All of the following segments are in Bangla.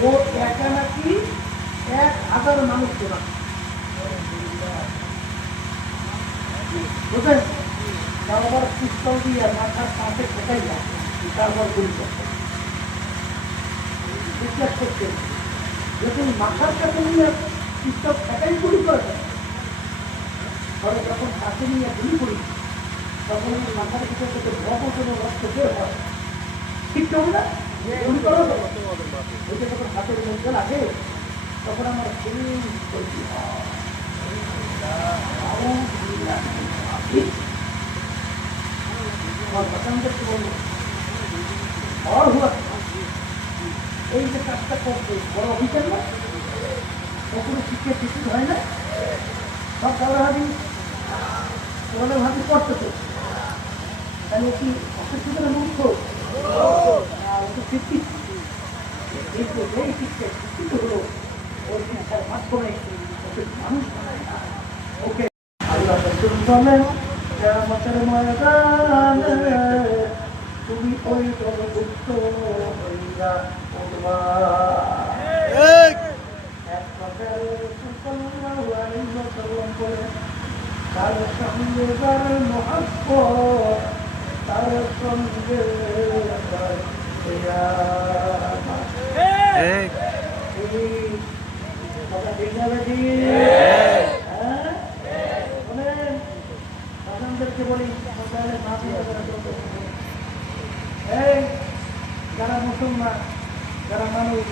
ও একা নাকি 1000 মানুষ ছিল বুঝলেন তারপর পিস্তল দিয়ে মাথার পাশে ঠেকাই যায় তারপর গুলি করতে বিশ্বাস করতে যখন মাথার কাছে নিয়ে পিস্তল ঠেকাই গুলি করে তবে যখন কাছে নিয়ে গুলি করি তখন মাথার ভিতর থেকে বড় কোনো রক্ত বের হয় ঠিক কেমন না গুলি করো ওইটা যখন হাতের মধ্যে লাগে তখন আমার শরীর তৈরি হয় এই যে কাজটা করছে বড় অফিসার না কখনো শিক্ষা কিছু হয় না সব ভাবি করতেছে তাহলে কি অসুস্থ মুক্ত এই শিক্ষা শিক্ষিত হলো ওই শিক্ষার মাধ্যমে মানুষ ওকে আল্লাহ বলেন কিয়ামতের ময়দানে তুমি ওই দলভুক্ত হইয়া উঠবা এক কথায় সাল্লাল্লাহু আলাইহি ওয়াসাল্লাম বলেন তার সঙ্গে যার মহব্বত তার সঙ্গে যারা মুসলমান যারা মানুষ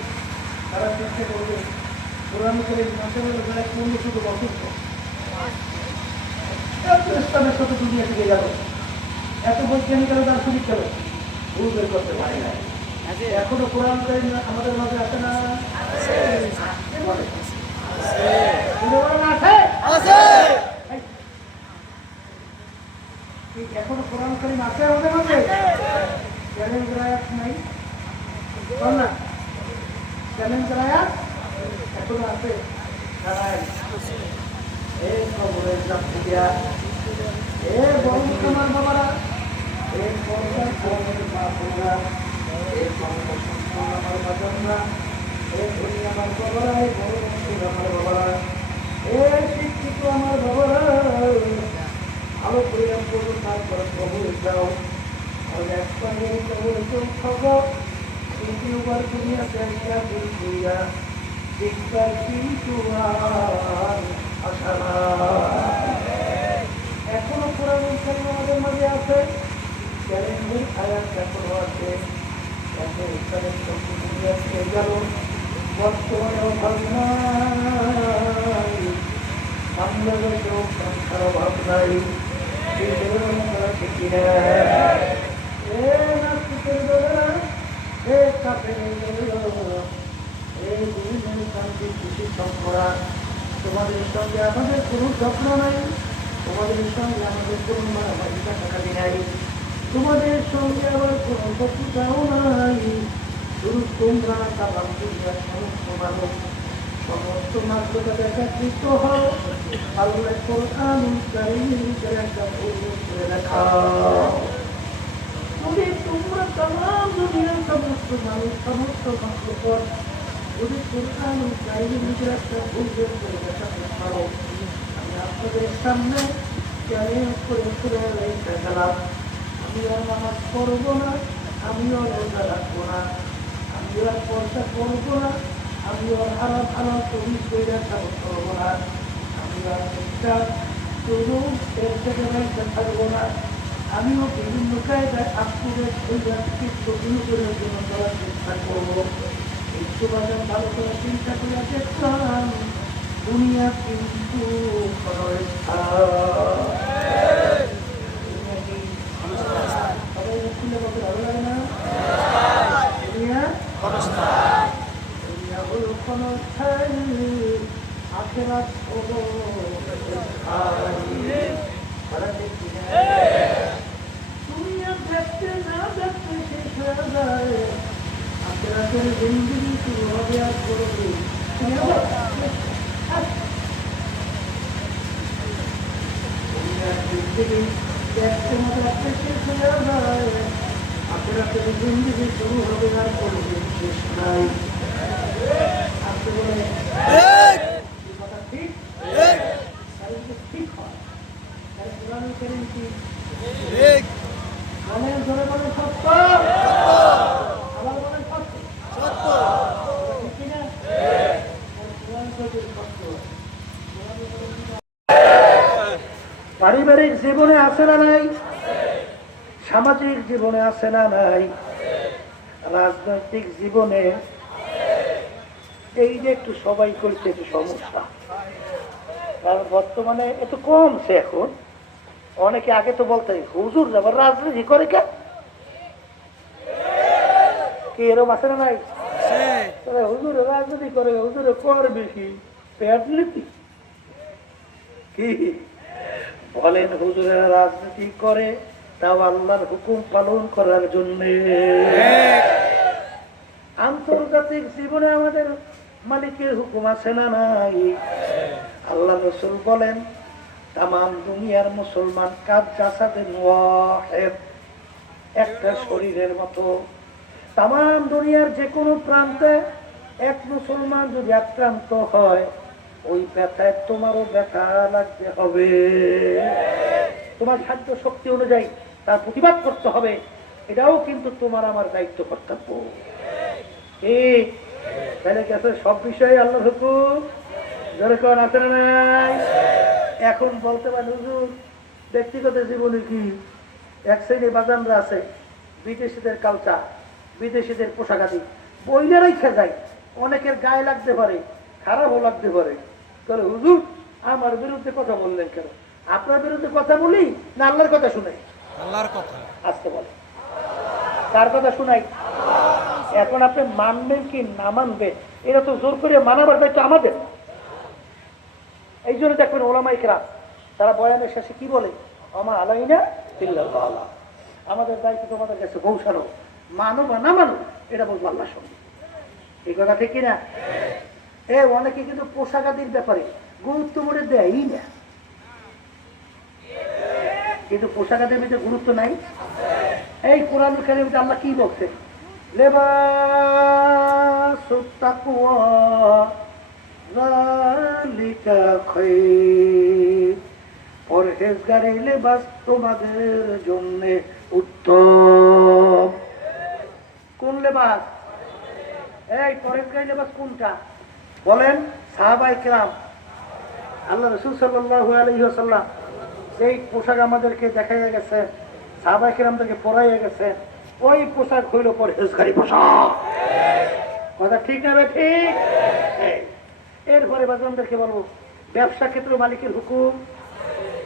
তারা চেষ্টা করবে কোরআন করে মাসে যারা কোন শুধু অসুস্থ ইসলামের সাথে দুনিয়া থেকে গেল এত বৈজ্ঞানিকের দার্শনিক গেল ভুল বের করতে পারে না এখনো কোরআন আমাদের মাঝে আছে না এখনো কোরআন কারীম আছে আমাদের মাঝে চ্যালেঞ্জ আয়াত নাই বল না চ্যালেঞ্জ আয়াত এখনো আছে দাঁড়ায় এই খবরের চাপ থেকে এ বড় আমার বাবারা এই পর্দার খবরের মা বোনেরা এই সম্পূর্ণ আমার বাজানরা এই ধনী আমার বাবারা এই বড় বন্ধুর আমার বাবারা এই শিক্ষিত আমার বাবারা ভালো পরিণাম করবো তারপর খবরে যাও আর একবার খবরে কেউ খবর দ্বিতীয়বার দুনিয়া দেখা দুনিয়া শিক্ষার কিন্তু এখনো কোরআন আমাদের মাঝে আছে চ্যালেঞ্জের আয়াত এখনো আছে গেল বর্তমানে অভাব নাই সামনে বসেও সংখ্যার অভাব নাই তোমাদের সঙ্গে আমাদের কোনো যত্ন নাই, তোমাদের সঙ্গে আমাদের কোনো মারামারি কাটাকাটি নাই, তোমাদের সঙ্গে আবার কোনো শত্রুতাও নাই। শুধু তোমরা তামাম দুনিয়ার সমস্ত মানুষ সমস্ত মাত্রটা একত্রিত হও, আল্লাহ কোরআনুল কারীমের একটা উল্লেখ করে দেখাও। যদি তোমরা তামাম দুনিয়ার সমস্ত মানুষ সমস্ত মাত্রপর যদি কোরআনুল কারীমের একটা উল্লেখ করে দেখাতে পারো, আমি আপনাদের সামনে চ্যালেঞ্জ করে রেখে গেলাম, আমি আর নামাজ পড়বো না, আমিও রোজা রাখবো না, আমি আর পয়সা করবো না, আমি আর হারাম হারাম তৈরি করে করবো না, আমি আর একটা এর থেকে থাকবো না, আমিও বিভিন্ন জায়গায় আপনাদের তৈরি করার জন্য করার চেষ্টা করবো। একটু বাজার ভালো করে চিন্তা করে দেখলাম দুনিয়া কিন্তু খুলে বলতে ভালো লাগে না, দুনিয়া হলো কোনো আখেরাত হলো দুনিয়া দেখতে না দেখতে শেষ হয়ে যায়, আখেরাতের জিন্দেগি শুরু হবে আর করবে। দেখতে মতো একটা শেষ হয়ে যায়, আখেরাতের জিন্দেগি শুরু হবে আর করবে শেষ নাই। আপনি বলে কথা ঠিক, ঠিক হয় পুরানো করেন কি বলেন, ধরে বলেন সত্য, আবার বলেন সত্য, ঠিক কিনা? পারিবারিক জীবনে আছে না নাই, সামাজিক জীবনে আছে না নাই, রাজনৈতিক জীবনে এই যে একটু সবাই করছে একটু সমস্যা, কারণ বর্তমানে একটু কমছে এখন। অনেকে আগে তো বলতে হুজুর আবার রাজনীতি করে কে, এরকম আছে না নাই? হুজুরে রাজনীতি করে, হুজুরে করবে কি পেট নীতি কি বলেন? হুজুরেরা রাজনীতি করে তাও আল্লাহর হুকুম পালন করার জন্য। আন্তর্জাতিক জীবনে আমাদের মালিকের হুকুম আছে না নাই? আল্লাহ রাসূল বলেন তামাম দুনিয়ার মুসলমান কাদ জাসাদিন ওয়াহিদ, একটা শরীরের মতো। তামাম দুনিয়ার যে কোনো প্রান্তে এক মুসলমান যদি আক্রান্ত হয়, ওই ব্যথায় তোমারও ব্যথা লাগতে হবে। তোমার সাধ্য শক্তি অনুযায়ী তার প্রতিবাদ করতে হবে, এটাও কিন্তু তোমার আমার দায়িত্ব কর্তব্য। তাহলে গেছে সব বিষয়ে আল্লাহর হুকুম যেরকম আছে না নাই? এখন বলতে পারেন হুজুর ব্যক্তিগত জীবনে কি, এক শ্রেণী বাজানরা আছে বিদেশিদের কালচার, বিদেশিদের পোশাক আদি বইলে রেখে যায়, অনেকের গায়ে লাগতে পারে, খারাপও লাগতে পারে। তাহলে হুজুর আমার বিরুদ্ধে কথা বললেন কেন? আপনার বিরুদ্ধে কথা বলি না আল্লাহর কথা শুনাই? আল্লাহর কথা। আসতে বলে কার কথা শুনাই? এখন আপনি মানবেন কি না মানবেন, এটা তো জোর করে মানাবার দায়িত্ব আমাদের। এই জন্য দেখবেন ওলামায়ে কেরাম তারা বয়ানের শেষে কি বলে, আমা আলাইনা ইল্লাল বালাগ, আমাদের দায়িত্ব তোমাদের কাছে পৌঁছানো, মানো বা না মানো এটা বলবো আল্লাহর সঙ্গে। এই কথা ঠিক কিনা? অনেকে কিন্তু পোশাক আদির ব্যাপারে গুরুত্ব মনে দেয়ই না, কিন্তু পোশাক আদির মধ্যে গুরুত্ব নাই। এই কোরআনুল কারীমে আল্লাহ কি বলছে, লিবাসুত তাকওয়া যালিকা খায়র, পরহেজগারি লেবাস তোমাদের জন্য উত্তম। কোন লেবাস? এই পরহেজগারি লেবাস কোনটা বলেন? সাহাবায়ে কেরাম, আল্লাহ রাসূল সাল্লাল্লাহু আলাইহি ওয়াসাল্লাম এই পোশাক আমাদেরকে দেখাইয়া গেছে, সাহাবায়ে কেরামদেরকে পরাইয়া গেছে, ওই পোশাক হইল পরহেজগারি পোশাক। কথা ঠিক না? ঠিক। এরপরে বাজানদেরকে বলবো ব্যবসা ক্ষেত্রে মালিকের হুকুম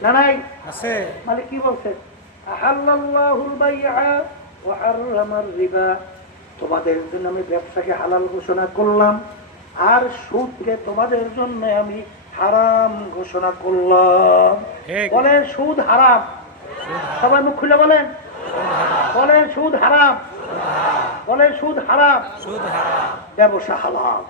না নাই? আছে। মালিক কি বলছে? আহাল্লাল্লাহুল বাইআ ওয়া হারামার রিবা, তোমাদের জন্য আমি ব্যবসাকে হালাল ঘোষণা করলাম আর সুদকে তোমাদের জন্য আমি হারাম ঘোষণা করলাম। বলেন সুদ হারাম। সবাই মুখ খুলে বলেন, বলেন সুদ হারাম, বলেন সুদ হারাম, ব্যবসা হালাল।